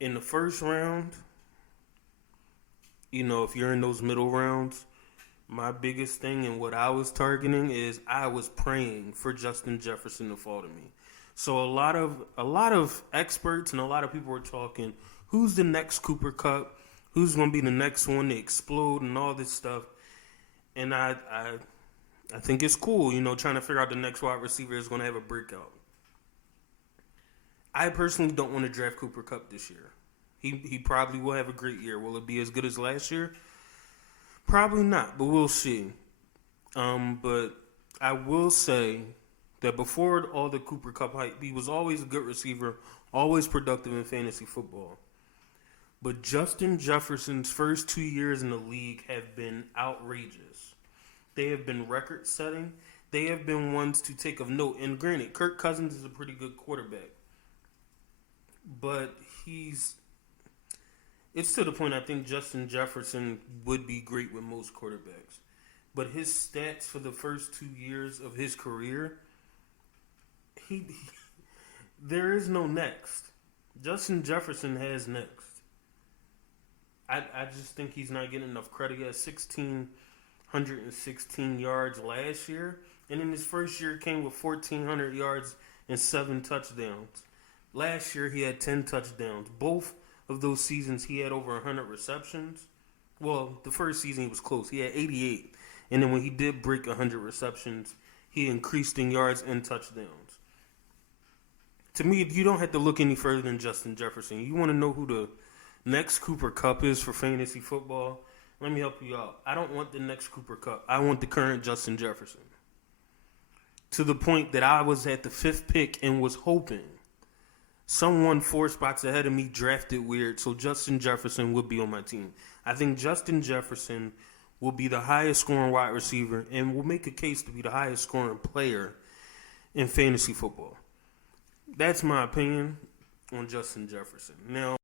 In the first round, if you're in those middle rounds, my biggest thing and what I was targeting is I was praying for Justin Jefferson to fall to me. So a lot of experts and a lot of people were talking, who's the next Cooper Cup? Who's going to be the next one to explode and all this stuff? And I think it's cool, trying to figure out the next wide receiver is going to have a breakout. I personally don't want to draft Cooper Cup this year. He probably will have a great year. Will it be as good as last year? Probably not, but we'll see. But I will say that before all the Cooper Cup hype, he was always a good receiver, always productive in fantasy football. But Justin Jefferson's first 2 years in the league have been outrageous. They have been record-setting. They have been ones to take of note. And granted, Kirk Cousins is a pretty good quarterback. But it's to the point I think Justin Jefferson would be great with most quarterbacks. But his stats for the first 2 years of his career, there is no next. Justin Jefferson has next. I just think he's not getting enough credit. He had 1,616 yards last year. And in his first year, came with 1,400 yards and 7 touchdowns. Last year, he had 10 touchdowns. Both of those seasons, he had over 100 receptions. Well, the first season, he was close. He had 88. And then when he did break 100 receptions, he increased in yards and touchdowns. To me, you don't have to look any further than Justin Jefferson. You want to know who the next Cooper Cup is for fantasy football? Let me help you out. I don't want the next Cooper Cup. I want the current Justin Jefferson. To the point that I was at the 5th pick and was hoping someone 4 spots ahead of me drafted weird, so Justin Jefferson would be on my team. I think Justin Jefferson will be the highest scoring wide receiver and will make a case to be the highest scoring player in fantasy football. That's my opinion on Justin Jefferson. Now,